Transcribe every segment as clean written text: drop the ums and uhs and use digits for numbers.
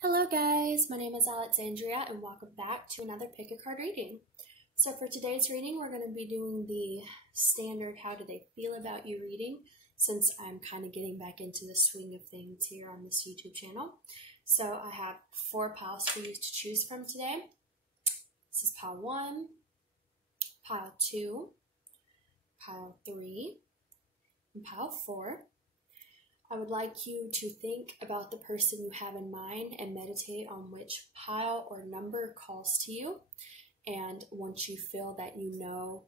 Hello guys, my name is Alexandria and welcome back to another pick a card reading. So for today's reading, we're going to be doing the standard how do they feel about you reading, since I'm kind of getting back into the swing of things here on this YouTube channel. So I have 4 piles for you to choose from today. This is pile 1, pile 2, pile 3, and pile 4. I would like you to think about the person you have in mind and meditate on which pile or number calls to you. And once you feel that you know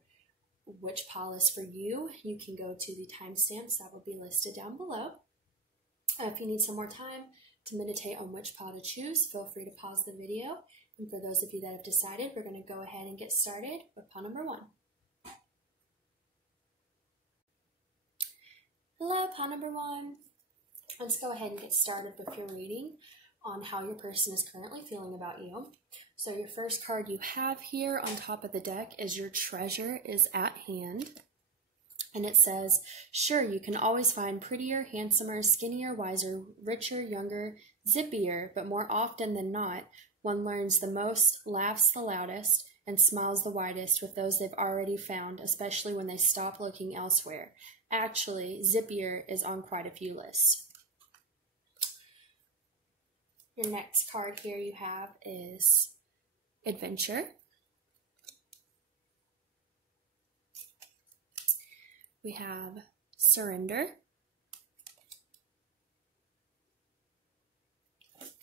which pile is for you, you can go to the timestamps that will be listed down below. If you need some more time to meditate on which pile to choose, feel free to pause the video. And for those of you that have decided, we're going to go ahead and get started with pile number 1. Hello, pile number 1. Let's go ahead and get started with your reading on how your person is currently feeling about you. So your first card you have here on top of the deck is your treasure is at hand. And it says, sure, you can always find prettier, handsomer, skinnier, wiser, richer, younger, zippier, but more often than not, one learns the most, laughs the loudest, and smiles the widest with those they've already found, especially when they stop looking elsewhere. Actually, zippier is on quite a few lists. Your next card here you have is Adventure. We have Surrender.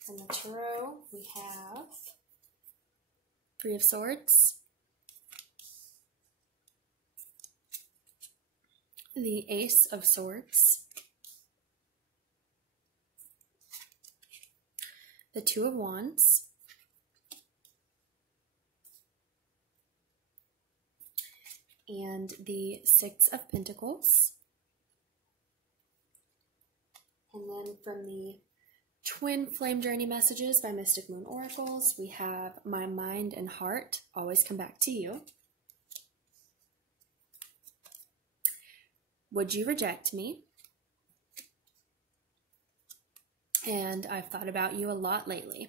From the Tarot, we have 3 of Swords, the Ace of Swords, the 2 of Wands, and the 6 of Pentacles. And then from the Twin Flame Journey Messages by Mystic Moon Oracles, we have My Mind and Heart always come back to you. Would you reject me? And I've thought about you a lot lately.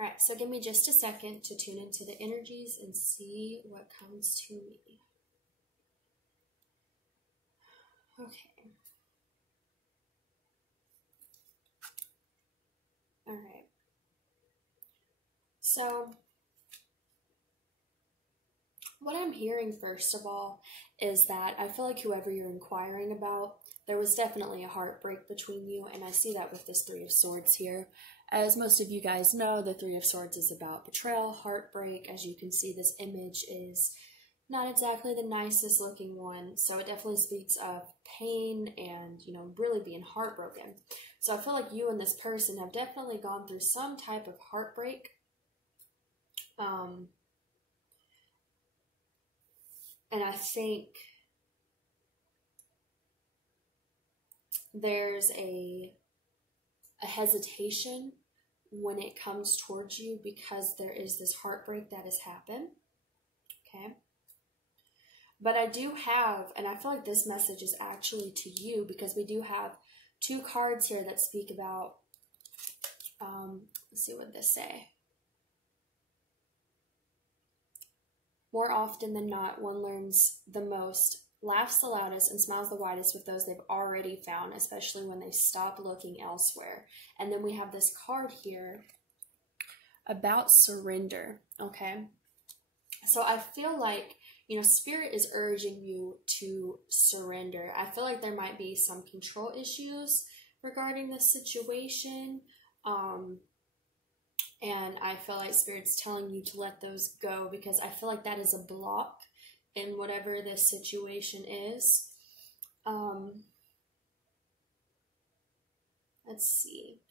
All right, so give me just a second to tune into the energies and see what comes to me. Okay. All right. So what I'm hearing, first of all, is that I feel like whoever you're inquiring about, there was definitely a heartbreak between you, and I see that with this 3 of Swords here. As most of you guys know, the 3 of Swords is about betrayal, heartbreak. As you can see, this image is not exactly the nicest looking one, so it definitely speaks of pain and, really being heartbroken. So I feel like you and this person have definitely gone through some type of heartbreak. And I think there's a hesitation when it comes towards you because there is this heartbreak that has happened. Okay. But I do have, and I feel like this message is actually to you because we do have 2 cards here that speak about, let's see what this say. More often than not, one learns the most, laughs the loudest, and smiles the widest with those they've already found, especially when they stop looking elsewhere. And then we have this card here about surrender, okay? So I feel like, Spirit is urging you to surrender. I feel like there might be some control issues regarding this situation. And I feel like Spirit's telling you to let those go because I feel like that is a block in whatever this situation is. Let's see.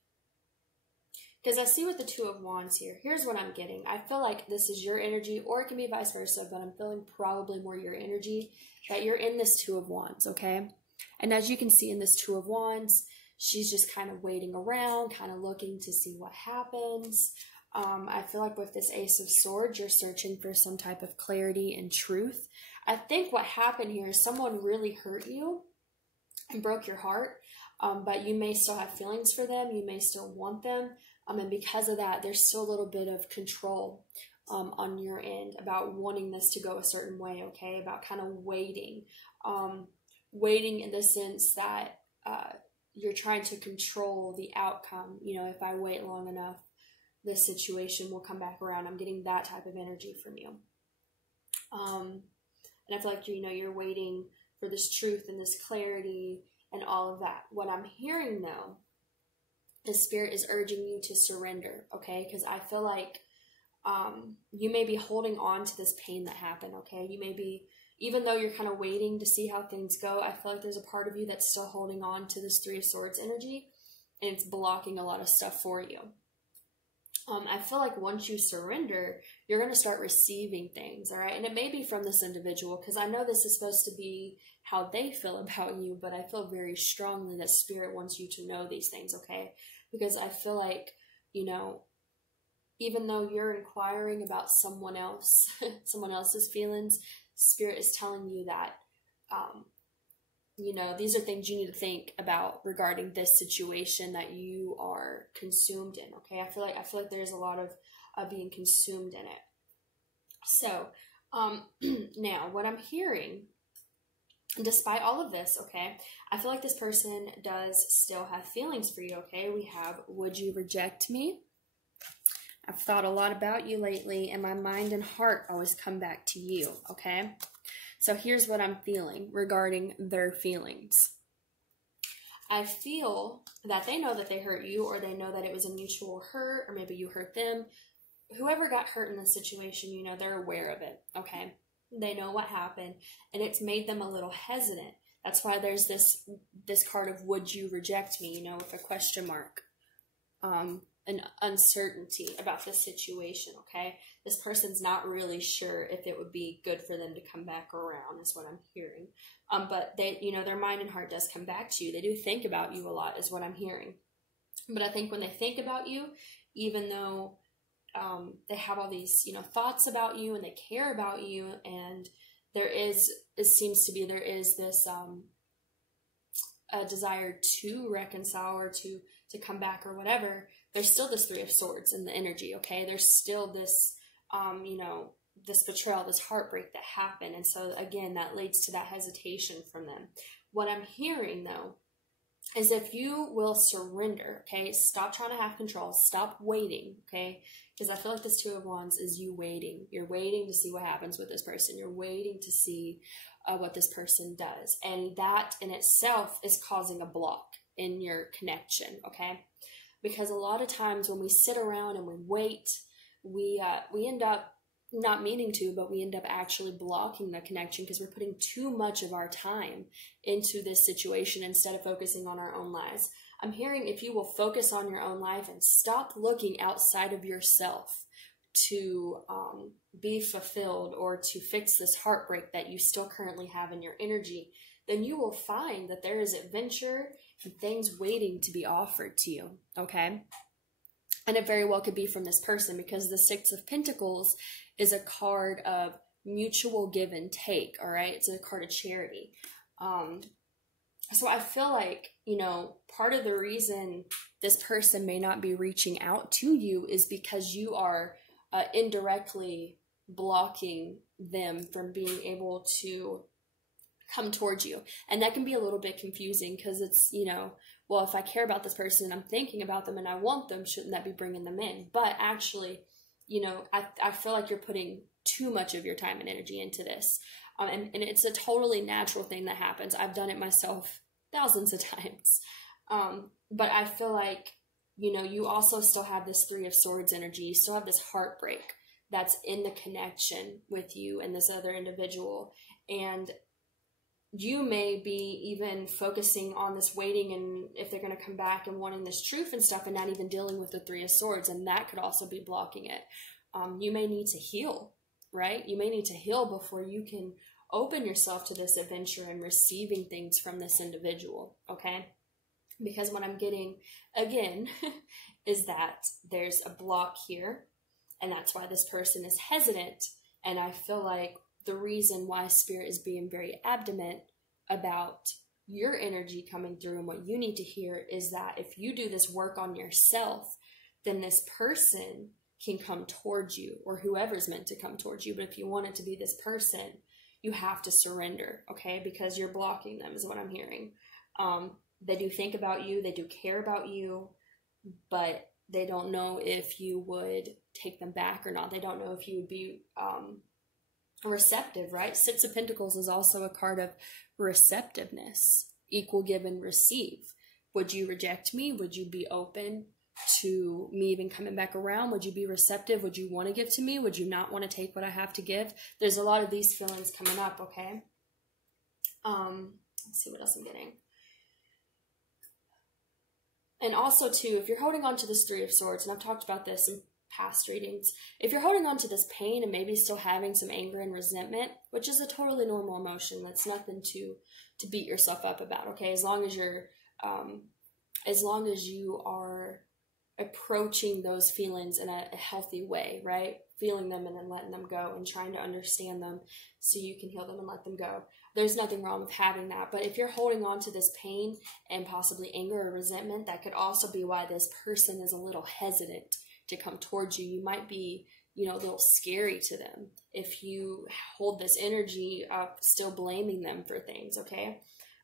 Because I see with the 2 of Wands here, here's what I'm getting. I feel like this is your energy, or it can be vice versa, but I'm feeling probably more your energy, that you're in this 2 of Wands, okay? And as you can see in this 2 of Wands, she's just kind of waiting around, kind of looking to see what happens. I feel like with this Ace of Swords, you're searching for some type of clarity and truth. I think what happened here is someone really hurt you and broke your heart, but you may still have feelings for them. You may still want them, And because of that, there's still a little bit of control on your end about wanting this to go a certain way, okay? About kind of waiting. Waiting in the sense that you're trying to control the outcome. You know, if I wait long enough, this situation will come back around. I'm getting that type of energy from you. And I feel like, you know, you're waiting for this truth and this clarity and all of that. What I'm hearing, though, the Spirit is urging you to surrender, okay? Because I feel like you may be holding on to this pain that happened, okay? You may be, even though you're kind of waiting to see how things go, I feel like there's a part of you that's still holding on to this Three of Swords energy, and it's blocking a lot of stuff for you. I feel like once you surrender, you're going to start receiving things, all right? And it may be from this individual, because I know this is supposed to be how they feel about you, but I feel very strongly that Spirit wants you to know these things, okay? Because I feel like, you know, even though you're inquiring about someone else, someone else's feelings, Spirit is telling you that, you know, these are things you need to think about regarding this situation that you are consumed in, okay? I feel like there's a lot of being consumed in it. So, now, what I'm hearing, despite all of this, okay, I feel like this person does still have feelings for you, okay? We have, would you reject me? I've thought a lot about you lately, and my mind and heart always come back to you, okay? So here's what I'm feeling regarding their feelings. I feel that they know that they hurt you, or they know that it was a mutual hurt, or maybe you hurt them. Whoever got hurt in this situation, you know, they're aware of it, okay? They know what happened, and it's made them a little hesitant. That's why there's this card of would you reject me, you know, with a question mark. An uncertainty about the situation, okay? This person's not really sure if it would be good for them to come back around, is what I'm hearing. But they, you know, their mind and heart does come back to you. They do think about you a lot, is what I'm hearing. But I think when they think about you, even though they have all these, you know, thoughts about you and they care about you, and there is this a desire to reconcile or to come back or whatever, there's still this Three of Swords in the energy, okay? There's still this, you know, this betrayal, this heartbreak that happened. And so, again, that leads to that hesitation from them. What I'm hearing, though, is if you will surrender, okay? Stop trying to have control. Stop waiting, okay? Because I feel like this Two of Wands is you waiting. You're waiting to see what happens with this person. You're waiting to see what this person does. And that in itself is causing a block in your connection, okay? Because a lot of times when we sit around and we wait, we end up not meaning to, but we end up actually blocking the connection because we're putting too much of our time into this situation instead of focusing on our own lives. I'm hearing if you will focus on your own life and stop looking outside of yourself to be fulfilled or to fix this heartbreak that you still currently have in your energy, then you will find that there is adventure and things waiting to be offered to you, okay? And it very well could be from this person, because the Six of Pentacles is a card of mutual give and take, all right? It's a card of charity. So I feel like, you know, part of the reason this person may not be reaching out to you is because you are indirectly blocking them from being able to come towards you. And that can be a little bit confusing because it's, you know, well, if I care about this person and I'm thinking about them and I want them, shouldn't that be bringing them in? But actually, you know, I feel like you're putting too much of your time and energy into this. And it's a totally natural thing that happens. I've done it myself thousands of times. But I feel like, you know, you also still have this Three of Swords energy. You still have this heartbreak that's in the connection with you and this other individual. And you may be even focusing on this waiting and if they're going to come back and wanting this truth and stuff, and not even dealing with the Three of Swords. And that could also be blocking it. You may need to heal, right? You may need to heal before you can open yourself to this adventure and receiving things from this individual, okay? Because what I'm getting, again, is that there's a block here, and that's why this person is hesitant. And I feel like the reason why Spirit is being very adamant about your energy coming through and what you need to hear is that if you do this work on yourself, then this person can come towards you, or whoever's meant to come towards you. But if you want it to be this person, you have to surrender, okay? Because you're blocking them is what I'm hearing. They do think about you, they do care about you, but they don't know if you would take them back or not. They don't know if you would be receptive, right? Six of Pentacles is also a card of receptiveness, equal give and receive. Would you reject me? Would you be open to me even coming back around? Would you be receptive? Would you want to give to me? Would you not want to take what I have to give? There's a lot of these feelings coming up, okay? Let's see what else I'm getting. And also, too, if you're holding on to this Three of Swords, and I've talked about this in past readings, if you're holding on to this pain and maybe still having some anger and resentment, which is a totally normal emotion, that's nothing to beat yourself up about, okay? As long as you are approaching those feelings in a healthy way, right? Feeling them and then letting them go and trying to understand them so you can heal them and let them go. There's nothing wrong with having that. But if you're holding on to this pain and possibly anger or resentment, that could also be why this person is a little hesitant to come towards you. You might be, a little scary to them if you hold this energy up, still blaming them for things, okay?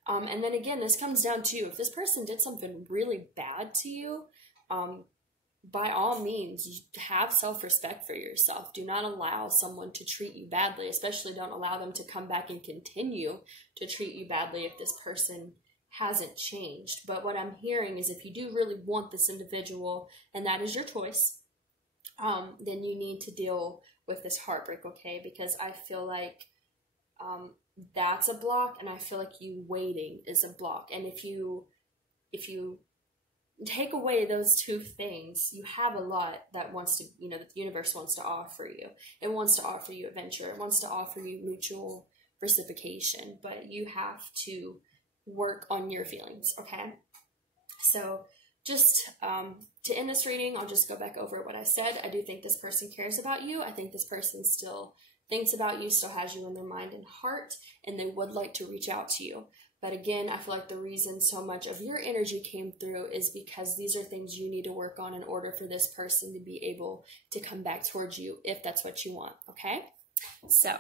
And then again, this comes down to, if this person did something really bad to you, by all means, you have self-respect for yourself. Do not allow someone to treat you badly, especially don't allow them to come back and continue to treat you badly if this person hasn't changed. But what I'm hearing is, if you do really want this individual, and that is your choice, then you need to deal with this heartbreak, okay? Because I feel like that's a block, and I feel like you waiting is a block. And if you take away those two things, you have a lot that wants to, that the universe wants to offer you. It wants to offer you adventure. It wants to offer you mutual reciprocation, but you have to work on your feelings, okay? So just to end this reading, I'll just go back over what I said. I do think this person cares about you. I think this person still thinks about you, still has you in their mind and heart, and they would like to reach out to you. But again, I feel like the reason so much of your energy came through is because these are things you need to work on in order for this person to be able to come back towards you, if that's what you want, okay? So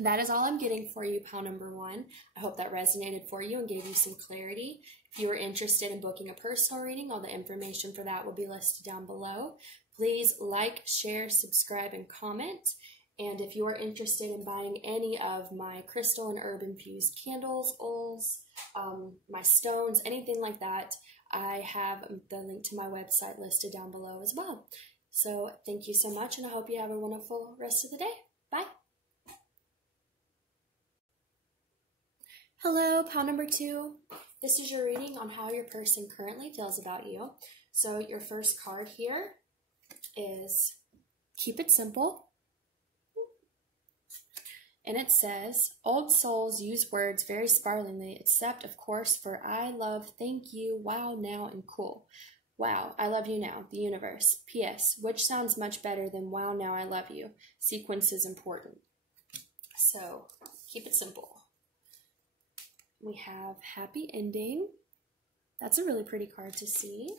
that is all I'm getting for you, pile number 1. I hope that resonated for you and gave you some clarity. If you are interested in booking a personal reading, all the information for that will be listed down below. Please like, share, subscribe, and comment. And if you are interested in buying any of my crystal and herb infused candles, oils, my stones, anything like that, I have the link to my website listed down below as well. So thank you so much, and I hope you have a wonderful rest of the day. Bye. Hello, pile number 2. This is your reading on how your person currently feels about you. So your first card here is Keep It Simple. And it says, old souls use words very sparingly, except, of course, for I love, thank you, wow, now, and cool. Wow, I love you now, the universe. P.S., which sounds much better than wow, now, I love you. Sequence is important. So, keep it simple. We have happy ending. That's a really pretty card to see.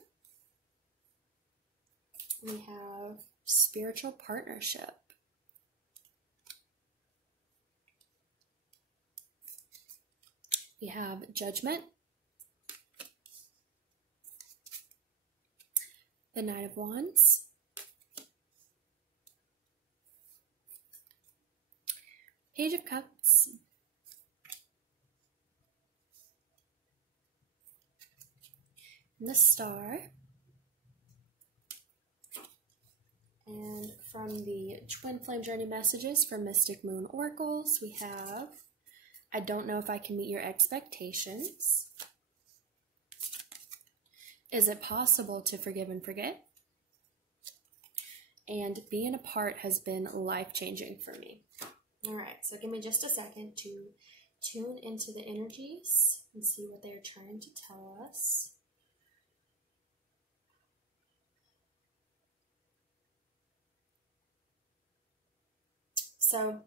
We have spiritual partnership. We have Judgment, the Knight of Wands, Page of Cups, and the Star. And from the Twin Flame Journey messages from Mystic Moon Oracles, we have, I don't know if I can meet your expectations. Is it possible to forgive and forget? And being apart has been life-changing for me. All right, so give me just a second to tune into the energies and see what they're trying to tell us. So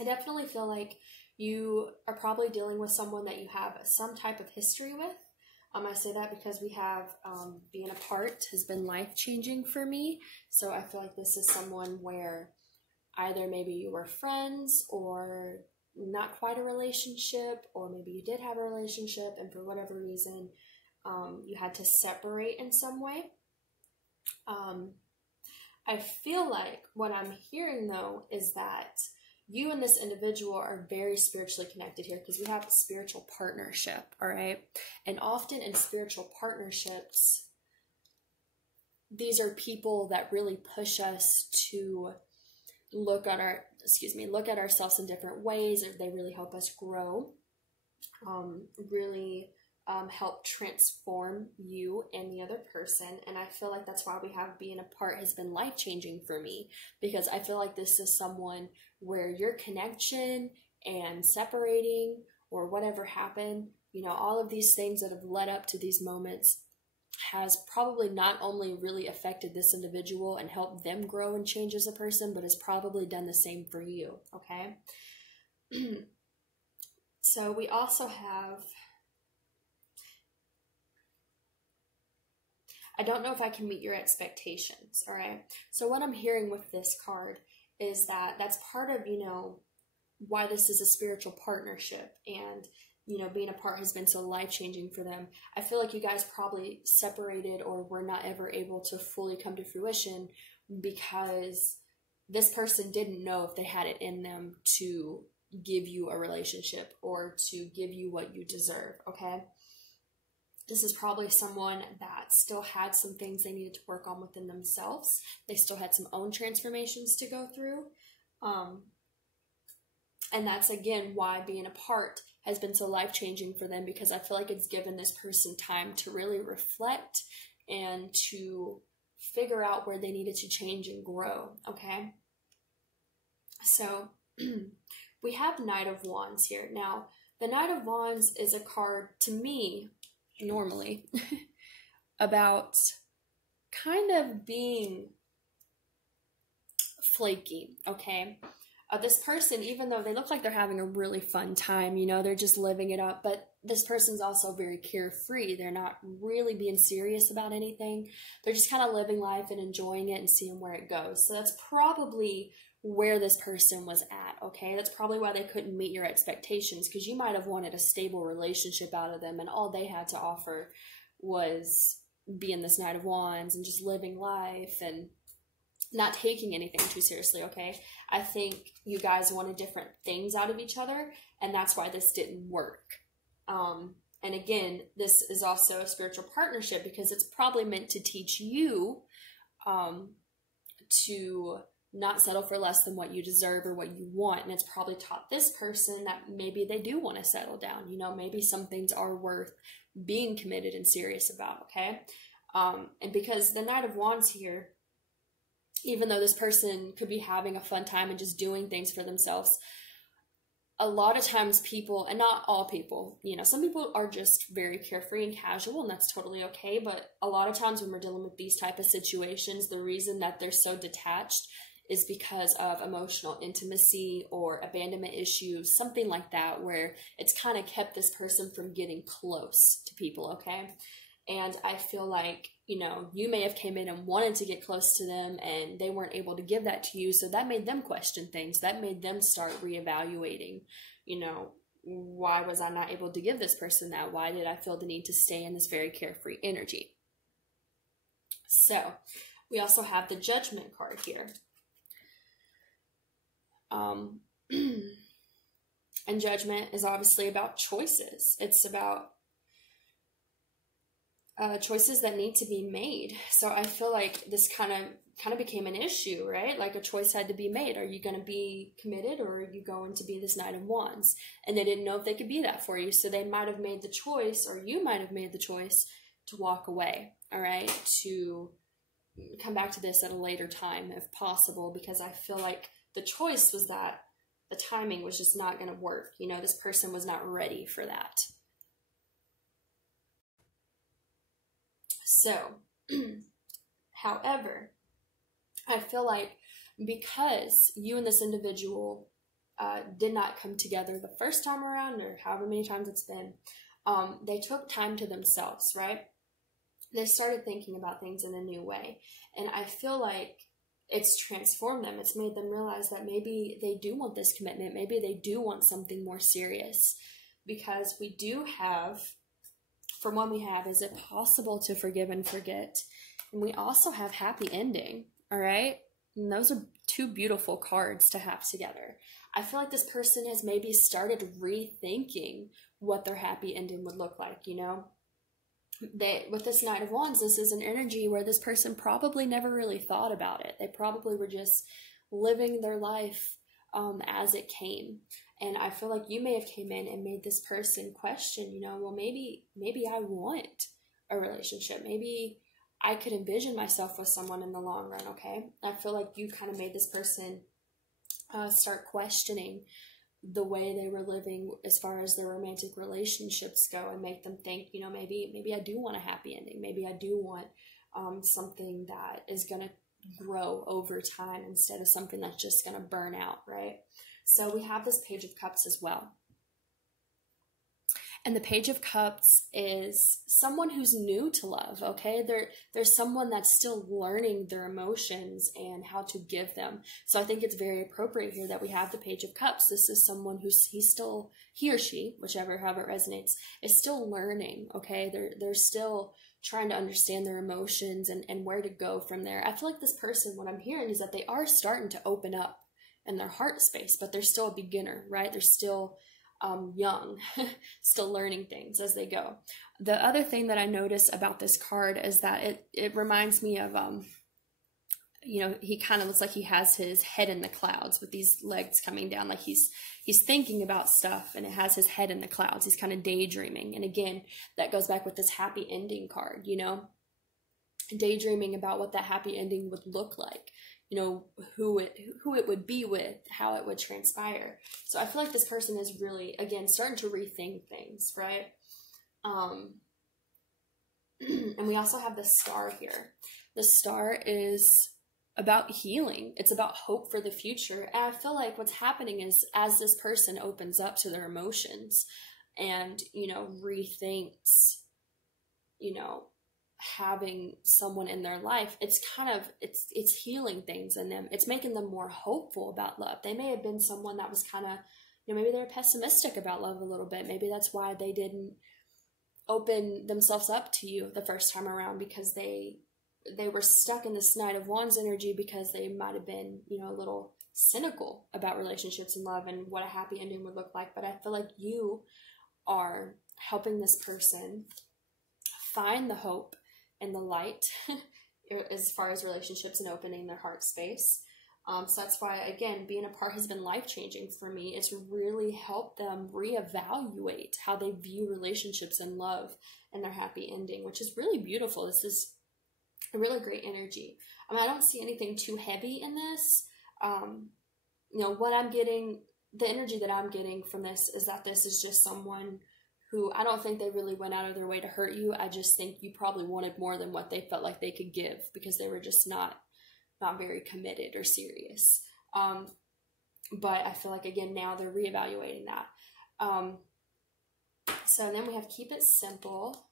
I definitely feel like you are probably dealing with someone that you have some type of history with. I say that because we have being apart has been life-changing for me. So I feel like this is someone where either maybe you were friends or not quite a relationship, or maybe you did have a relationship and for whatever reason you had to separate in some way. I feel like what I'm hearing though is that you and this individual are very spiritually connected here, because we have a spiritual partnership, all right? And often in spiritual partnerships, these are people that really push us to look at ourselves in different ways, or they really help us grow, really help transform you and the other person. And I feel like that's why we have being apart has been life-changing for me, because I feel like this is someone where your connection and separating or whatever happened, you know, all of these things that have led up to these moments has probably not only really affected this individual and helped them grow and change as a person, but has probably done the same for you, okay? So we also have, I don't know if I can meet your expectations, all right? So what I'm hearing with this card is that that's part of, you know, why this is a spiritual partnership, and, you know, being apart has been so life-changing for them. I feel like you guys probably separated or were not ever able to fully come to fruition because this person didn't know if they had it in them to give you a relationship or to give you what you deserve, okay? This is probably someone that still had some things they needed to work on within themselves. They still had some own transformations to go through. And that's, again, why being apart has been so life-changing for them, because I feel like it's given this person time to really reflect and to figure out where they needed to change and grow, okay? So we have Knight of Wands here. Now, the Knight of Wands is a card, to me, normally, about kind of being flaky, okay? This person, even though they look like they're having a really fun time, you know, they're just living it up, but this person's also very carefree. They're not really being serious about anything. They're just kind of living life and enjoying it and seeing where it goes. So that's probably where this person was at, okay? That's probably why they couldn't meet your expectations, because you might have wanted a stable relationship out of them, and all they had to offer was being this Knight of Wands and just living life and not taking anything too seriously, okay? I think you guys wanted different things out of each other, and that's why this didn't work. And again, this is also a spiritual partnership, because it's probably meant to teach you to not settle for less than what you deserve or what you want. And it's probably taught this person that maybe they do want to settle down. You know, maybe some things are worth being committed and serious about, okay? And because the Knight of Wands here, even though this person could be having a fun time and just doing things for themselves, a lot of times people, and not all people, you know, some people are just very carefree and casual, and that's totally okay. But a lot of times when we're dealing with these type of situations, the reason that they're so detached is because of emotional intimacy or abandonment issues, something like that, where it's kind of kept this person from getting close to people, okay? And I feel like, you know, you may have came in and wanted to get close to them and they weren't able to give that to you. So that made them question things. That made them start reevaluating, you know, why was I not able to give this person that? Why did I feel the need to stay in this very carefree energy? So we also have the Judgment card here. And Judgment is obviously about choices. It's about choices that need to be made. So I feel like this kind of became an issue, right? Like a choice had to be made. Are you going to be committed, or are you going to be this Knight of Wands? And they didn't know if they could be that for you. So they might have made the choice, or you might have made the choice to walk away, all right? To come back to this at a later time if possible, because I feel like the choice was that the timing was just not going to work. You know, this person was not ready for that. So, however, I feel like because you and this individual did not come together the first time around, or however many times it's been, they took time to themselves, right? They started thinking about things in a new way. And I feel like it's transformed them. It's made them realize that maybe they do want this commitment. Maybe they do want something more serious. Because we do have, for one we have, is it possible to forgive and forget? And we also have happy ending, all right? And those are two beautiful cards to have together. I feel like this person has maybe started rethinking what their happy ending would look like, you know? With this Knight of Wands, this is an energy where this person probably never really thought about it. They probably were just living their life as it came. And I feel like you may have came in and made this person question, you know, well, maybe I want a relationship. Maybe I could envision myself with someone in the long run, okay? I feel like you kind of made this person start questioning the way they were living as far as their romantic relationships go, and make them think, you know, maybe I do want a happy ending. Maybe I do want something that is going to grow over time instead of something that's just going to burn out, right? So we have this Page of Cups as well. And the Page of Cups is someone who's new to love, okay? There's someone that's still learning their emotions and how to give them. So I think it's very appropriate here that we have the Page of Cups. This is someone he or she, however it resonates, is still learning, okay? They're still trying to understand their emotions and where to go from there. I feel like this person, what I'm hearing is that they are starting to open up in their heart space, but they're still a beginner, right? They're still young, still learning things as they go. The other thing that I notice about this card is that it reminds me of, you know, he kind of looks like he has his head in the clouds with these legs coming down, like he's thinking about stuff, and it has his head in the clouds. He's kind of daydreaming. And again, that goes back with this happy ending card, you know, daydreaming about what that happy ending would look like. You know, who it would be with, how it would transpire. So I feel like this person is really, again, starting to rethink things, right? And we also have the Star here. The Star is about healing. It's about hope for the future. And I feel like what's happening is, as this person opens up to their emotions and, you know, rethinks, you know, having someone in their life, it's healing things in them. It's making them more hopeful about love. They may have been someone that was kind of, you know, maybe they're pessimistic about love a little bit. Maybe that's why they didn't open themselves up to you the first time around, because they were stuck in this Knight of Wands energy, because they might have been, you know, a little cynical about relationships and love and what a happy ending would look like. But I feel like you are helping this person find the hope and the light as far as relationships and opening their heart space. So that's why, again, being apart has been life-changing for me. It's really helped them reevaluate how they view relationships and love and their happy ending, which is really beautiful. This is a really great energy. I mean, I don't see anything too heavy in this. You know, what I'm getting, the energy that I'm getting from this is that this is just someone who, I don't think they really went out of their way to hurt you. I just think you probably wanted more than what they felt like they could give, because they were just not very committed or serious. But I feel like, again, now they're reevaluating that. So then we have Keep It Simple.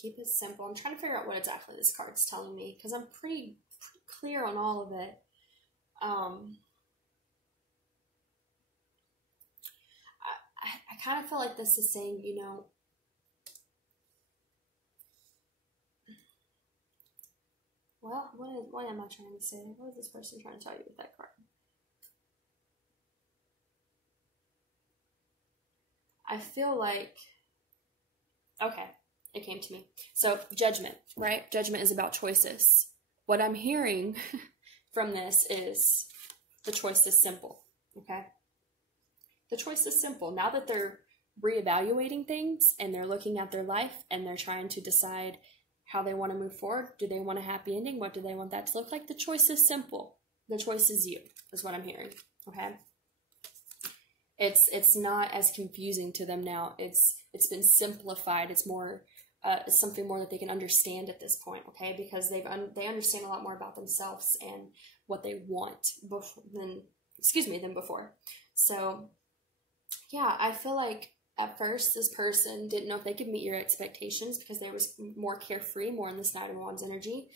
Keep it simple. I'm trying to figure out what exactly this card's telling me, because I'm pretty clear on all of it. I kind of feel like this is saying, you know, well, what am I trying to say? What is this person trying to tell you with that card? I feel like, okay, it came to me. So Judgment, right? Judgment is about choices. What I'm hearing from this is the choice is simple, okay? The choice is simple. Now that they're reevaluating things and they're looking at their life and they're trying to decide how they want to move forward, do they want a happy ending? What do they want that to look like? The choice is simple. The choice is you, is what I'm hearing, okay? It's not as confusing to them now. It's been simplified. It's more is something more that they can understand at this point, okay? Because they understand a lot more about themselves and what they want than before. So, yeah, I feel like at first this person didn't know if they could meet your expectations because there was more carefree, more in this Knight of Wands energy.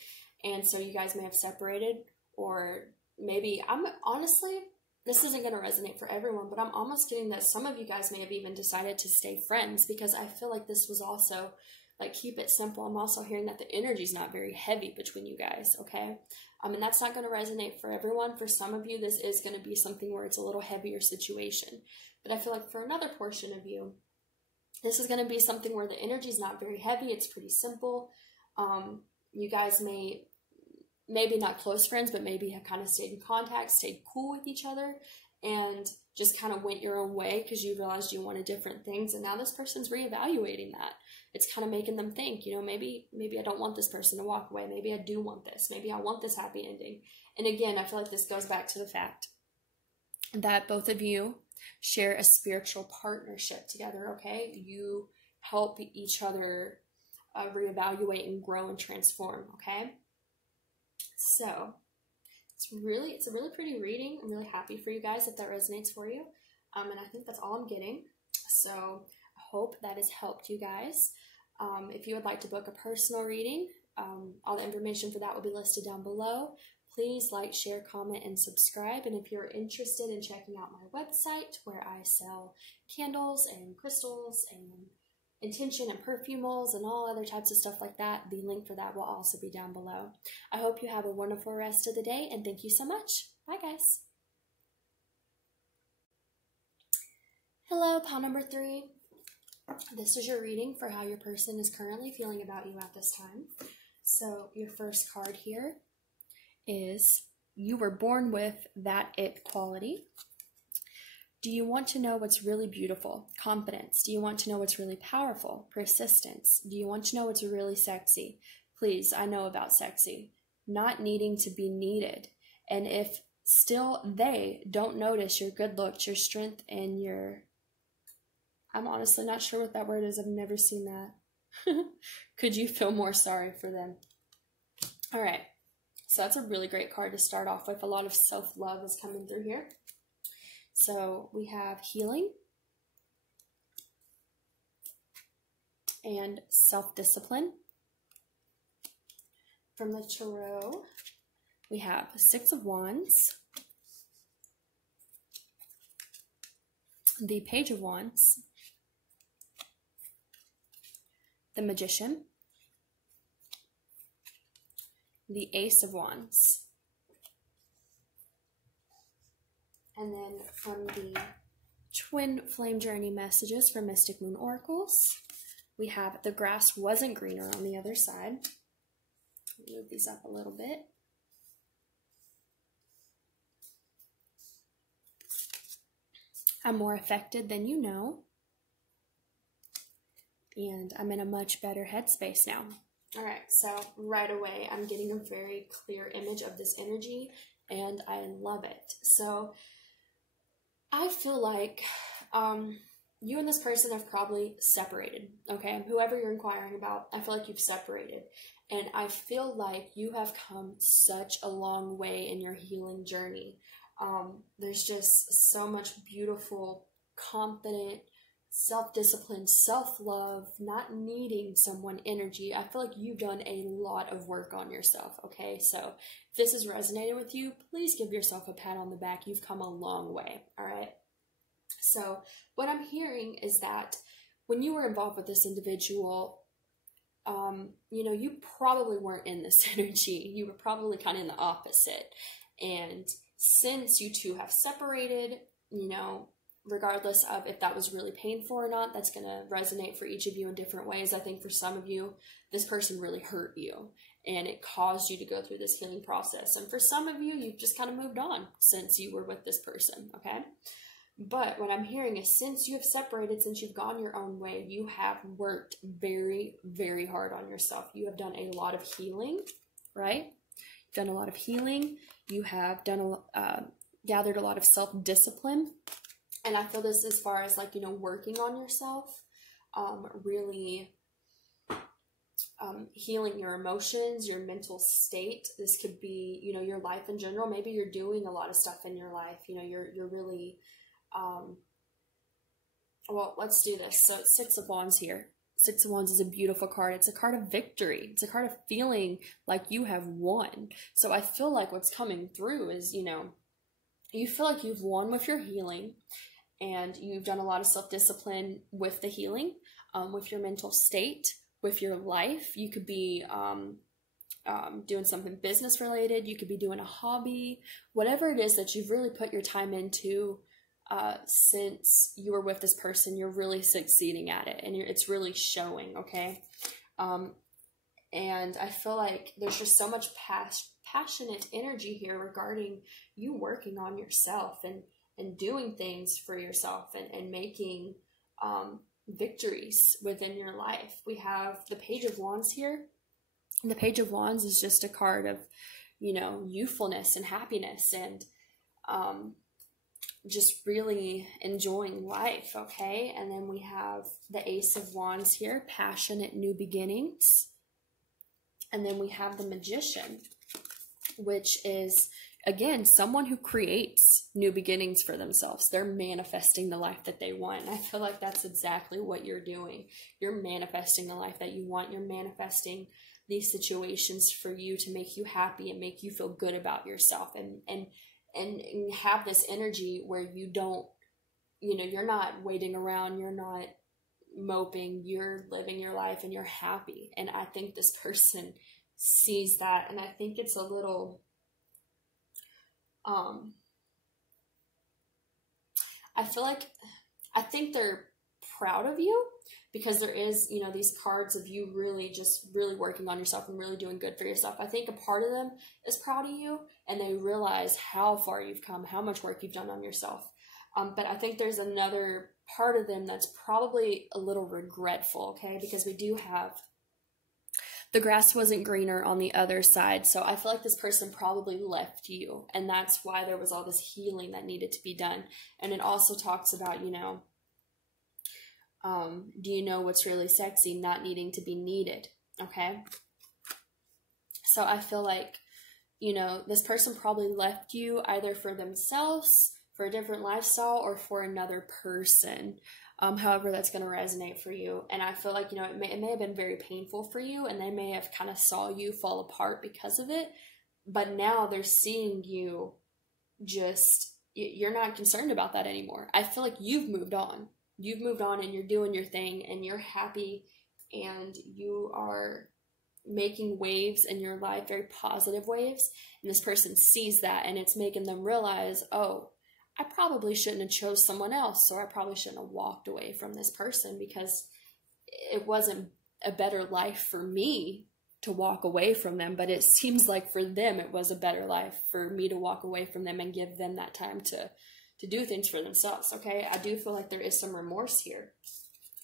And so you guys may have separated, or maybe, honestly, this isn't going to resonate for everyone, but I'm almost getting that some of you guys may have even decided to stay friends, because I feel like this was also, like, keep it simple. I'm also hearing that the energy is not very heavy between you guys, okay? And that's not going to resonate for everyone. For some of you, this is going to be something where it's a little heavier situation. But I feel like for another portion of you, this is going to be something where the energy is not very heavy. It's pretty simple. You guys maybe not close friends, but maybe have kind of stayed in contact, stayed cool with each other, and just kind of went your own way because you realized you wanted different things. And now this person's reevaluating that. It's kind of making them think, maybe I don't want this person to walk away. Maybe I do want this. Maybe I want this happy ending. And again, I feel like this goes back to the fact that both of you share a spiritual partnership together, okay? You help each other reevaluate and grow and transform, okay? So it's a really pretty reading. I'm really happy for you guys if that resonates for you. And I think that's all I'm getting. So I hope that has helped you guys. If you would like to book a personal reading, all the information for that will be listed down below. Please like, share, comment, and subscribe. And if you're interested in checking out my website where I sell candles and crystals and intention and perfumals and all other types of stuff like that, the link for that will also be down below. I hope you have a wonderful rest of the day, and thank you so much. Bye, guys. Hello, pile number 3. This is your reading for how your person is currently feeling about you at this time. So your first card here is, you were born with that it quality. Do you want to know what's really beautiful? Confidence. Do you want to know what's really powerful? Persistence. Do you want to know what's really sexy? Please, I know about sexy. Not needing to be needed. And if still they don't notice your good looks, your strength, and your... I'm honestly not sure what that word is. I've never seen that. Could you feel more sorry for them? All right. So that's a really great card to start off with. A lot of self-love is coming through here. So we have healing and self-discipline. From the tarot, we have the 6 of Wands, the Page of Wands, the Magician, the Ace of Wands. And then from the Twin Flame Journey messages from Mystic Moon Oracles, we have the grass wasn't greener on the other side. Move these up a little bit. I'm more affected than you know. And I'm in a much better headspace now. All right, so right away, I'm getting a very clear image of this energy, and I love it. So I feel like you and this person have probably separated, okay? Whoever you're inquiring about, I feel like you've separated. And I feel like you have come such a long way in your healing journey. There's just so much beautiful, confident, self-discipline, self-love, not needing someone energy. I feel like you've done a lot of work on yourself, okay? So if this has resonated with you, please give yourself a pat on the back. You've come a long way, all right? So what I'm hearing is that when you were involved with this individual, you probably weren't in this energy. You were probably kind of in the opposite. And since you two have separated, regardless of if that was really painful or not, that's going to resonate for each of you in different ways. I think for some of you, this person really hurt you and it caused you to go through this healing process. And for some of you, you've just kind of moved on since you were with this person, okay? But what I'm hearing is since you have separated, since you've gone your own way, you have worked very, very hard on yourself. You have done a lot of healing, right? You've done a lot of healing. You have done gathered a lot of self-discipline. And I feel this as far as working on yourself, really healing your emotions, your mental state. This could be, you know, your life in general. Maybe you're doing a lot of stuff in your life. You know, you're really, well, let's do this. So it's Six of Wands here. Six of Wands is a beautiful card. It's a card of victory. It's a card of feeling like you have won. So I feel like what's coming through is, you know, you feel like you've won with your healing, and you've done a lot of self-discipline with the healing, with your mental state, with your life. You could be doing something business related. You could be doing a hobby, whatever it is that you've really put your time into. Since you were with this person, you're really succeeding at it, and it's really showing, okay? And I feel like there's just so much passionate energy here regarding you working on yourself and doing things for yourself and making victories within your life. We have the Page of Wands here. And the Page of Wands is just a card of, you know, youthfulness and happiness and just really enjoying life, okay? And then we have the Ace of Wands here, passionate new beginnings. And then we have the Magician, which is, again, someone who creates new beginnings for themselves. They're manifesting the life that they want. And I feel like that's exactly what you're doing. You're manifesting the life that you want. You're manifesting these situations for you to make you happy and make you feel good about yourself, and have this energy where you don't, you know, you're not waiting around, you're not moping, you're living your life and you're happy. And I think this person sees that, and I think it's a little, I think they're proud of you, because there is, you know, these cards of you really working on yourself and really doing good for yourself. I think a part of them is proud of you, and they realize how far you've come, how much work you've done on yourself. But I think there's another part of them that's probably a little regretful, okay? Because we do have the grass wasn't greener on the other side. So I feel like this person probably left you, and that's why there was all this healing that needed to be done. And it also talks about, you know, do you know what's really sexy? Not needing to be needed, okay? So I feel like, you know, this person probably left you either for themselves, for a different lifestyle, or for another person, however that's going to resonate for you. And I feel like, you know, it may have been very painful for you, and they may have kind of saw you fall apart because of it, but now they're seeing you just, you're not concerned about that anymore. I feel like you've moved on. You've moved on, and you're doing your thing, and you're happy, and you are making waves in your life, very positive waves. And this person sees that, and it's making them realize, oh, I probably shouldn't have chose someone else, or I probably shouldn't have walked away from this person, because it wasn't a better life for me to walk away from them. But it seems like for them, it was a better life for me to walk away from them and give them that time to do things for themselves, okay? I do feel like there is some remorse here.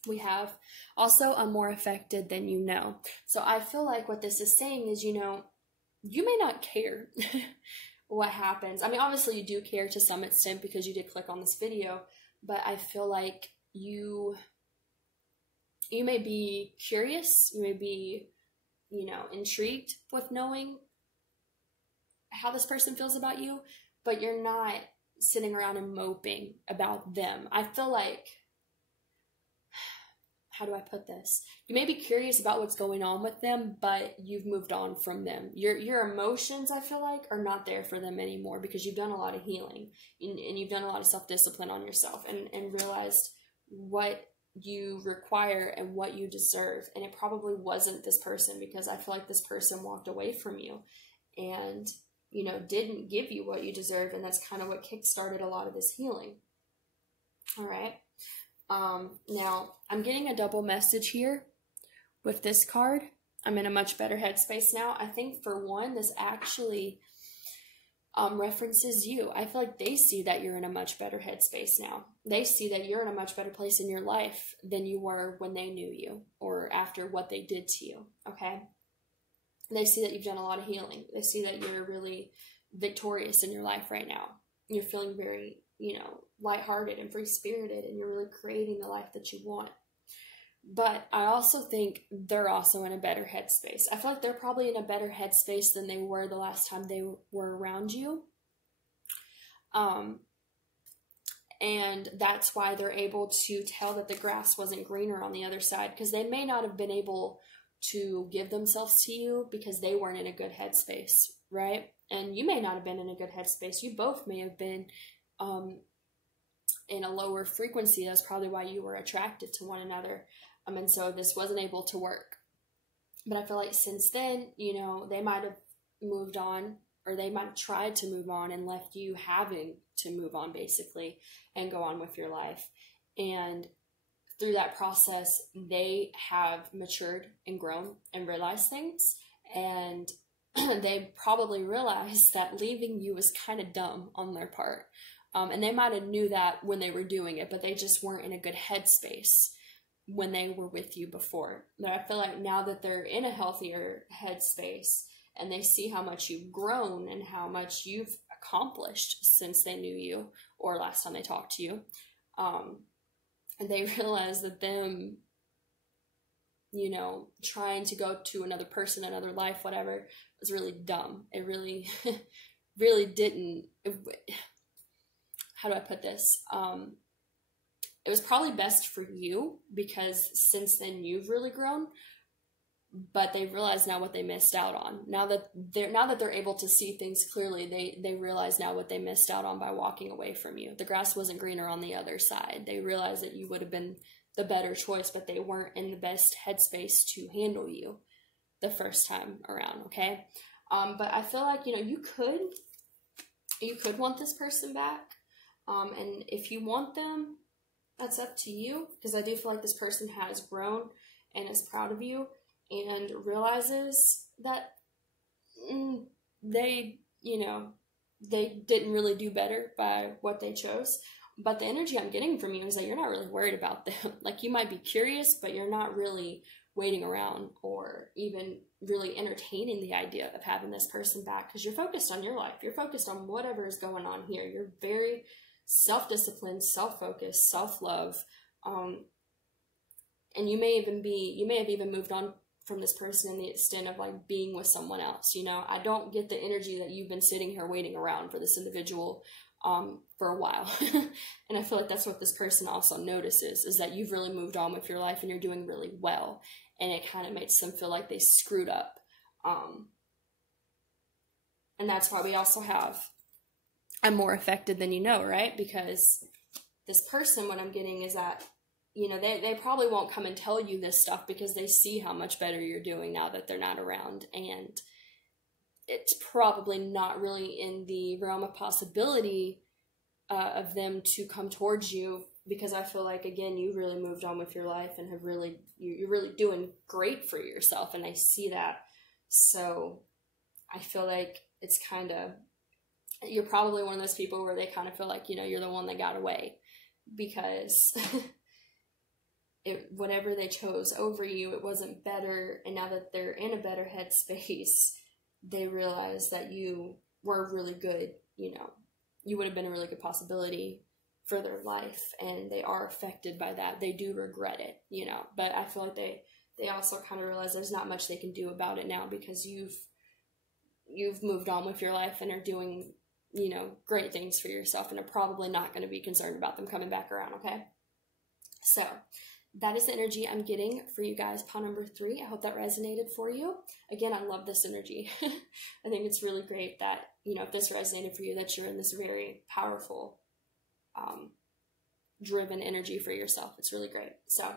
We have also a more affected than you know. So I feel like what this is saying is, you know, you may not care what happens. I mean, obviously you do care to some extent because you did click on this video, but I feel like you may be curious, you may be, you know, intrigued with knowing how this person feels about you, but you're not sitting around and moping about them. I feel like, how do I put this? You may be curious about what's going on with them, but you've moved on from them. Your emotions, I feel like, are not there for them anymore, because you've done a lot of healing, and you've done a lot of self-discipline on yourself, and realized what you require and what you deserve. And it probably wasn't this person, because I feel like this person walked away from you and, you know, didn't give you what you deserve, and that's kind of what kickstarted a lot of this healing. All right. Now, I'm getting a double message here with this card. I'm in a much better headspace now. I think, for one, this actually references you. I feel like they see that you're in a much better headspace now. They see that you're in a much better place in your life than you were when they knew you, or after what they did to you, okay? They see that you've done a lot of healing. They see that you're really victorious in your life right now. You're feeling very, you know, lighthearted and free-spirited, and you're really creating the life that you want. But I also think they're also in a better headspace. I feel like they're probably in a better headspace than they were the last time they were around you. And that's why they're able to tell that the grass wasn't greener on the other side, because they may not have been able to give themselves to you because they weren't in a good headspace, right? And you may not have been in a good headspace. You both may have been in a lower frequency. That's probably why you were attracted to one another. And so this wasn't able to work. But I feel like since then, you know, they might have moved on, or they might have tried to move on and left you having to move on, basically, and go on with your life. And through that process, they have matured and grown and realized things. And they probably realized that leaving you was kind of dumb on their part. And they might have knew that when they were doing it, but they just weren't in a good headspace when they were with you before. But I feel like now that they're in a healthier headspace and they see how much you've grown and how much you've accomplished since they knew you or last time they talked to you, and they realize that them, you know, trying to go to another person, another life, whatever, was really dumb. It really, really didn't. How do I put this? It was probably best for you because since then you've really grown, but they realize now what they missed out on. Now that they're able to see things clearly, they realize now what they missed out on by walking away from you. The grass wasn't greener on the other side. They realized that you would have been the better choice, but they weren't in the best headspace to handle you the first time around, okay? But I feel like, you know, you could want this person back. And if you want them, that's up to you, because I do feel like this person has grown and is proud of you and realizes that they, you know, they didn't really do better by what they chose. But the energy I'm getting from you is that you're not really worried about them. Like, you might be curious, but you're not really waiting around or even really entertaining the idea of having this person back, because you're focused on your life. You're focused on whatever is going on here. You're very self-disciplined, self-focused, self-love, and you may have even moved on from this person in the extent of like being with someone else. You know, I don't get the energy that you've been sitting here waiting around for this individual for a while. And I feel like that's what this person also notices, is that you've really moved on with your life and you're doing really well, and it kind of makes them feel like they screwed up. And that's why we also have I'm more affected than you know, right? Because this person, what I'm getting is that, you know, they probably won't come and tell you this stuff because they see how much better you're doing now that they're not around. And it's probably not really in the realm of possibility of them to come towards you, because I feel like, again, you really moved on with your life and have really, you're really doing great for yourself. And I see that. So I feel like it's kind of, you're probably one of those people where they kind of feel like, you know, you're the one that got away, because whatever they chose over you, it wasn't better. And now that they're in a better headspace, they realize that you were really good. You know, you would have been a really good possibility for their life, and they are affected by that. They do regret it, you know, but I feel like they also kind of realize there's not much they can do about it now, because you've moved on with your life and are doing, you know, great things for yourself, and are probably not going to be concerned about them coming back around, okay? So that is the energy I'm getting for you guys, pile number 3. I hope that resonated for you. Again, I love this energy. I think it's really great that, you know, if this resonated for you, that you're in this very powerful, driven energy for yourself. It's really great. So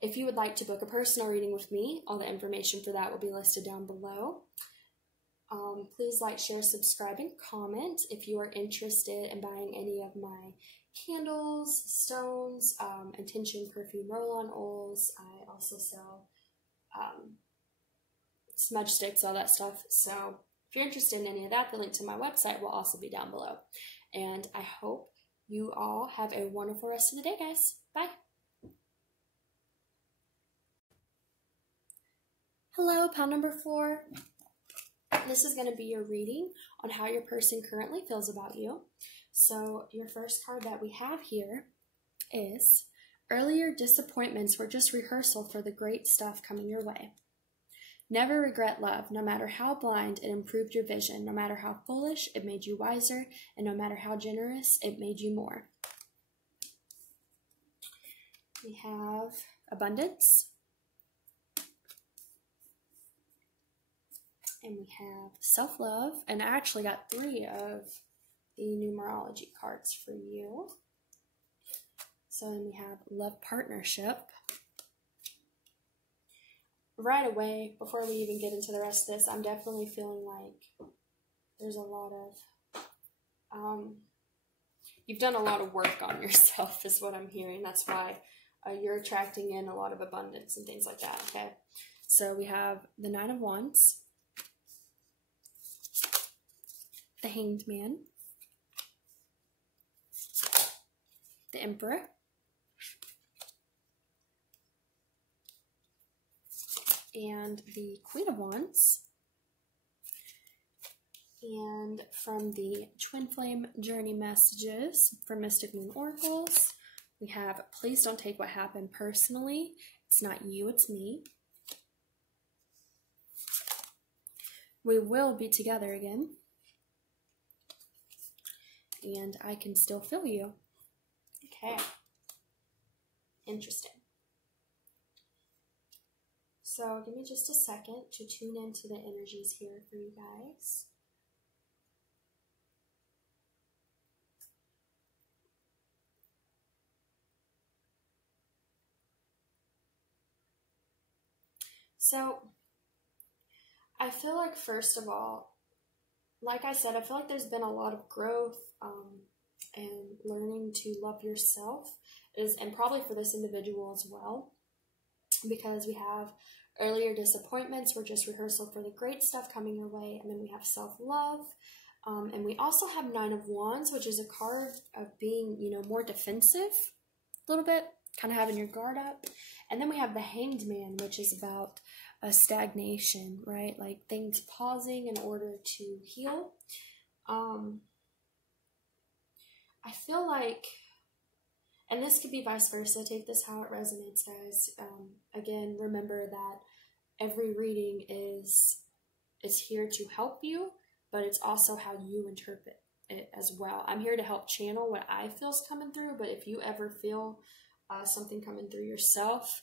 if you would like to book a personal reading with me, all the information for that will be listed down below. Please like, share, subscribe, and comment if you are interested in buying any of my candles, stones, intention perfume roll-on oils. I also sell smudge sticks, all that stuff. So if you're interested in any of that, the link to my website will also be down below. And I hope you all have a wonderful rest of the day, guys. Bye. Hello, pile number 4. This is going to be your reading on how your person currently feels about you. So your first card that we have here is Earlier disappointments were just rehearsal for the great stuff coming your way. Never regret love, no matter how blind it improved your vision, no matter how foolish it made you wiser, and no matter how generous it made you more. We have abundance. And we have self-love. And I actually got 3 of the numerology cards for you. So then we have love partnership. Right away, before we even get into the rest of this, I'm definitely feeling like there's a lot of, you've done a lot of work on yourself is what I'm hearing. That's why you're attracting in a lot of abundance and things like that, okay? So we have the 9 of Wands, the Hanged Man, the Emperor, and the Queen of Wands. And from the Twin Flame Journey messages from Mystic Moon Oracles, we have, please don't take what happened personally. It's not you, it's me. We will be together again. And I can still feel you. Okay. Interesting. So give me just a second to tune into the energies here for you guys. So I feel like, first of all, like I said, I feel like there's been a lot of growth and learning to love yourself, and probably for this individual as well, because we have earlier disappointments were just rehearsal for the great stuff coming your way, and then we have self-love, and we also have 9 of Wands, which is a card of being, more defensive a little bit, kind of having your guard up, and then we have the Hanged Man, which is about a stagnation, right? Like things pausing in order to heal. I feel like, and this could be vice versa, take this how it resonates, guys. Again, remember that every reading is here to help you, but it's also how you interpret it as well. I'm here to help channel what I feel is coming through, but if you ever feel something coming through yourself,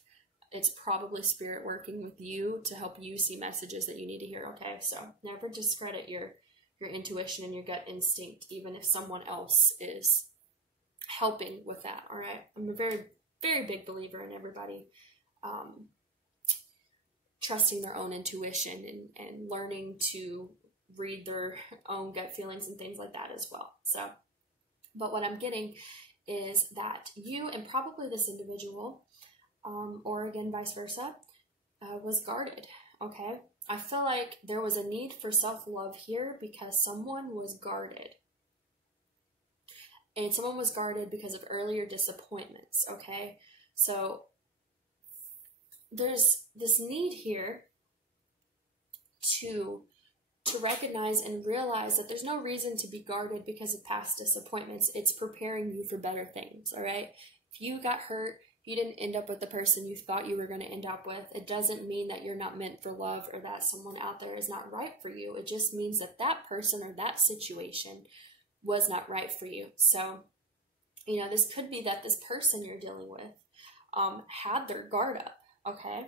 it's probably spirit working with you to help you see messages that you need to hear, okay? So never discredit your intuition and your gut instinct, even if someone else is helping with that, all right? I'm a very, very big believer in everybody trusting their own intuition and learning to read their own gut feelings and things like that as well. So, but what I'm getting is that you, and probably this individual, or again, vice versa, was guarded, okay? I feel like there was a need for self-love here because someone was guarded. And someone was guarded because of earlier disappointments, okay? So there's this need here to recognize and realize that there's no reason to be guarded because of past disappointments. It's preparing you for better things, all right? If you got hurt, if you didn't end up with the person you thought you were going to end up with, it doesn't mean that you're not meant for love or that someone out there is not right for you. It just means that that person or that situation was not right for you. So, this could be that this person you're dealing with had their guard up, okay?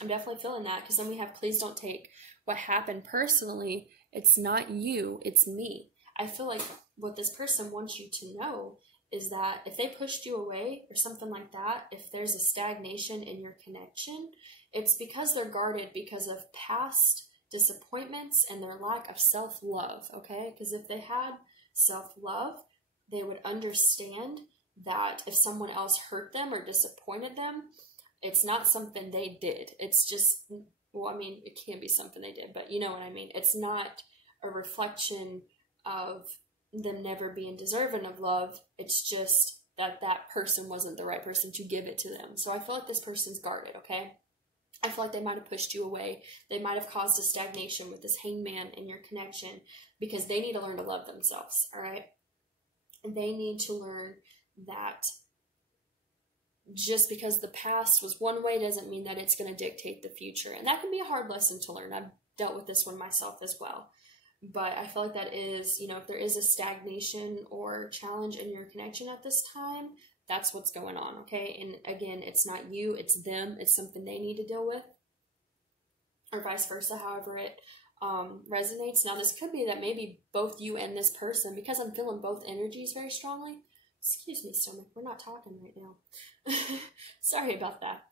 I'm definitely feeling that, because then we have, please don't take what happened personally. It's not you, it's me. I feel like what this person wants you to know is that if they pushed you away or something like that, if there's a stagnation in your connection, it's because they're guarded because of past disappointments and their lack of self-love, okay? Because if they had self-love, they would understand that if someone else hurt them or disappointed them, it's not something they did. It's just, well, I mean, it can be something they did, but you know what I mean. It's not a reflection of them never being deserving of love. It's just that that person wasn't the right person to give it to them. So I feel like this person's guarded, okay? I feel like they might have pushed you away. They might have caused a stagnation with this hangman in your connection because they need to learn to love themselves, all right? And they need to learn that just because the past was one way doesn't mean that it's going to dictate the future. And that can be a hard lesson to learn. I've dealt with this one myself as well. But I feel like that is, if there is a stagnation or challenge in your connection at this time, that's what's going on, okay? And again, it's not you, it's them. It's something they need to deal with, or vice versa, however it resonates. Now, this could be that maybe both you and this person, because I'm feeling both energies very strongly. Excuse me, stomach, we're not talking right now. Sorry about that.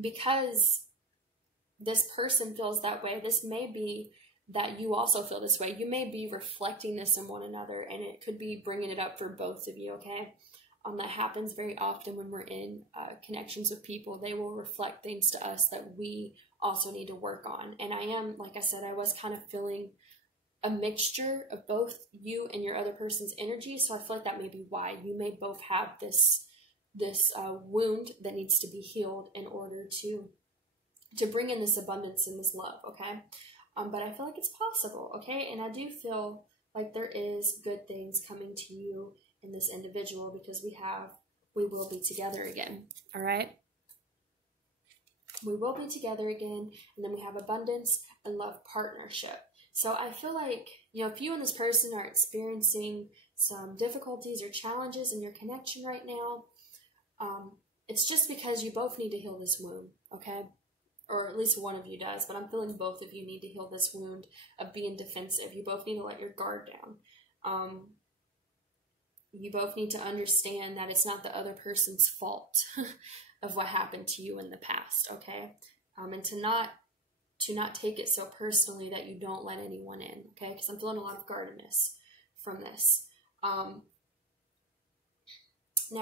Because this person feels that way, this may be that you also feel this way. You may be reflecting this in one another, and it could be bringing it up for both of you, okay? That happens very often when we're in connections with people. They will reflect things to us that we also need to work on. And I am, like I said, I was kind of feeling a mixture of both you and your other person's energy. So I feel like that may be why you may both have this wound that needs to be healed in order to bring in this abundance and this love, okay? But I feel like it's possible, okay? And I do feel like there is good things coming to you in this individual, because we will be together again, all right? We will be together again, and then we have abundance and love partnership. So I feel like, if you and this person are experiencing some difficulties or challenges in your connection right now, it's just because you both need to heal this wound, okay? Or at least one of you does, but I'm feeling both of you need to heal this wound of being defensive. You both need to let your guard down. You both need to understand that it's not the other person's fault of what happened to you in the past, okay? And to not take it so personally that you don't let anyone in, okay? Because I'm feeling a lot of guardedness from this. Now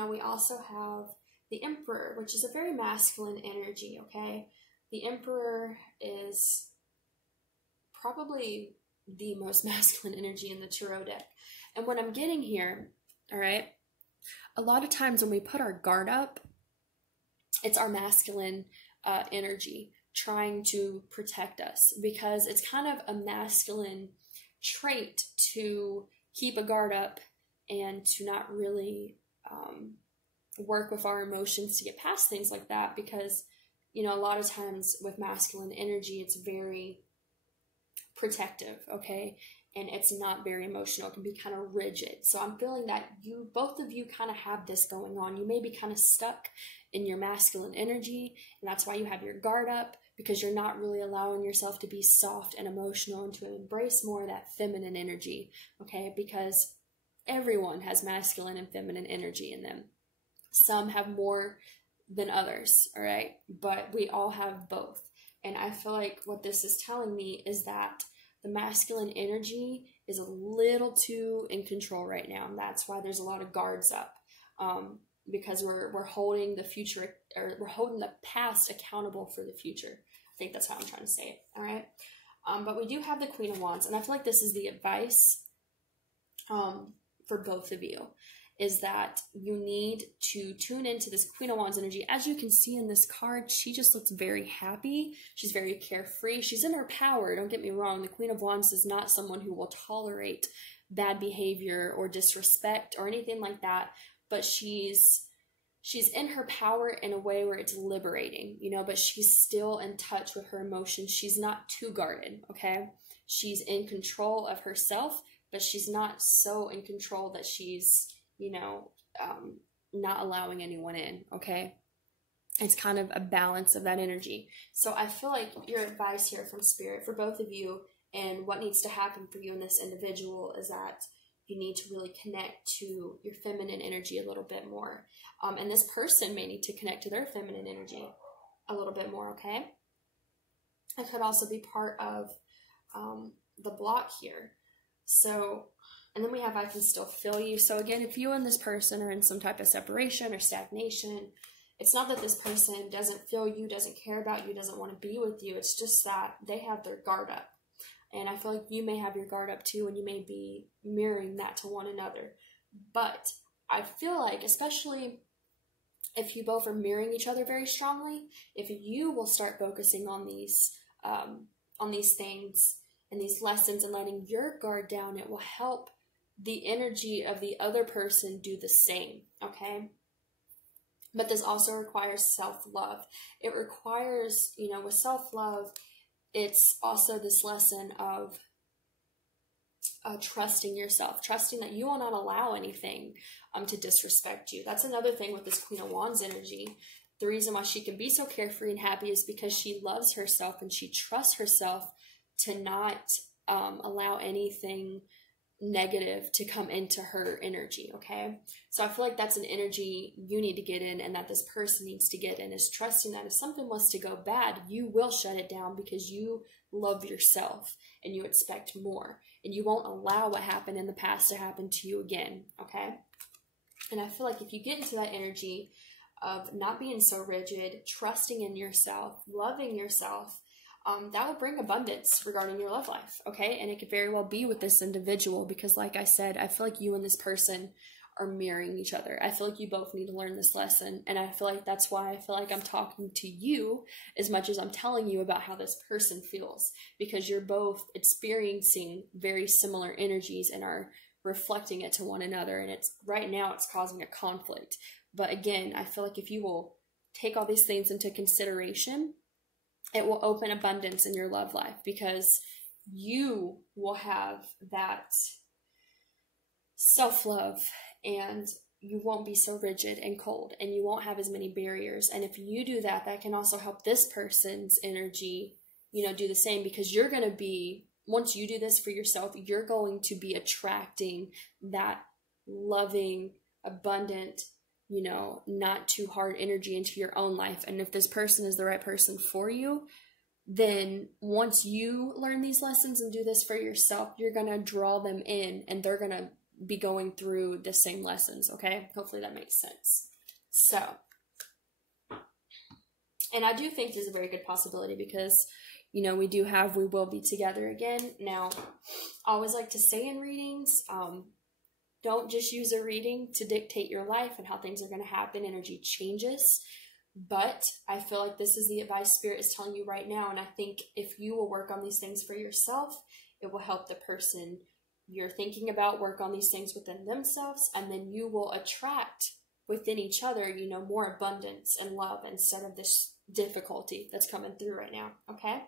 we also have the Emperor, which is a very masculine energy, okay? The Emperor is probably the most masculine energy in the tarot deck. And what I'm getting here, all right, a lot of times when we put our guard up, it's our masculine energy trying to protect us, because it's kind of a masculine trait to keep a guard up and to not really work with our emotions to get past things like that, because a lot of times with masculine energy, it's very protective, okay? And it's not very emotional. It can be kind of rigid. So I'm feeling that both of you kind of have this going on. You may be kind of stuck in your masculine energy, and that's why you have your guard up, because you're not really allowing yourself to be soft and emotional and to embrace more of that feminine energy, okay? Because everyone has masculine and feminine energy in them. Some have more than others, all right? But we all have both. And I feel like what this is telling me is that the masculine energy is a little too in control right now. And that's why there's a lot of guards up, because we're holding the future, or we're holding the past accountable for the future. I think that's how I'm trying to say it, all right? But we do have the Queen of Wands, and I feel like this is the advice for both of you, is that you need to tune into this Queen of Wands energy. As you can see in this card, she just looks very happy. She's very carefree. She's in her power. Don't get me wrong. The Queen of Wands is not someone who will tolerate bad behavior or disrespect or anything like that. But she's in her power in a way where it's liberating, but she's still in touch with her emotions. She's not too guarded, okay? She's in control of herself, but she's not so in control that she's not allowing anyone in, okay? It's kind of a balance of that energy. So I feel like your advice here from Spirit for both of you, and what needs to happen for you and this individual, is that you need to really connect to your feminine energy a little bit more. And this person may need to connect to their feminine energy a little bit more, okay? It could also be part of the block here. So, and then we have I can still feel you. So again, if you and this person are in some type of separation or stagnation, it's not that this person doesn't feel you, doesn't care about you, doesn't want to be with you. It's just that they have their guard up. And I feel like you may have your guard up too, and you may be mirroring that to one another. But I feel like, especially if you both are mirroring each other very strongly, if you will start focusing on these things and these lessons and letting your guard down, it will help the energy of the other person do the same, okay? But this also requires self-love. It requires, with self-love, it's also this lesson of trusting yourself, trusting that you will not allow anything to disrespect you. That's another thing with this Queen of Wands energy. The reason why she can be so carefree and happy is because she loves herself and she trusts herself to not allow anything negative to come into her energy, okay? So I feel like that's an energy you need to get in, and that this person needs to get in, is trusting that if something was to go bad, you will shut it down because you love yourself and you expect more, and you won't allow what happened in the past to happen to you again, okay? And I feel like if you get into that energy of not being so rigid, trusting in yourself, loving yourself, that will bring abundance regarding your love life, okay? And it could very well be with this individual because, like I said, I feel like you and this person are mirroring each other. I feel like you both need to learn this lesson, and I feel like that's why I feel like I'm talking to you as much as I'm telling you about how this person feels, because you're both experiencing very similar energies and are reflecting it to one another, and it's right now it's causing a conflict. But again, I feel like if you will take all these things into consideration, it will open abundance in your love life, because you will have that self-love and you won't be so rigid and cold, and you won't have as many barriers. And if you do that, that can also help this person's energy, do the same, because you're going to be, once you do this for yourself, you're going to be attracting that loving, abundant, not too hard energy into your own life. And if this person is the right person for you, then once you learn these lessons and do this for yourself, you're going to draw them in, and they're going to be going through the same lessons, okay? Hopefully that makes sense. So, and I do think there's a very good possibility because, we will be together again. Now, I always like to say in readings, don't just use a reading to dictate your life and how things are going to happen. Energy changes. But I feel like this is the advice Spirit is telling you right now. And I think if you will work on these things for yourself, it will help the person you're thinking about work on these things within themselves. And then you will attract within each other, more abundance and love instead of this difficulty that's coming through right now. Okay?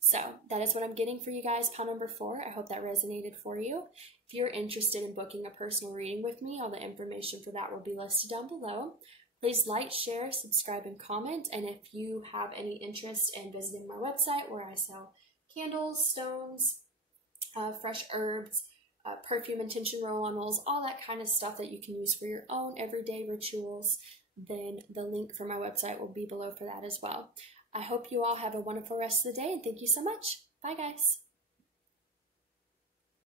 So that is what I'm getting for you guys, pile number 4. I hope that resonated for you. If you're interested in booking a personal reading with me, all the information for that will be listed down below. Please like, share, subscribe, and comment. And if you have any interest in visiting my website where I sell candles, stones, fresh herbs, perfume intention roll-on rolls, all that kind of stuff that you can use for your own everyday rituals, then the link for my website will be below for that as well. I hope you all have a wonderful rest of the day, and thank you so much. Bye, guys.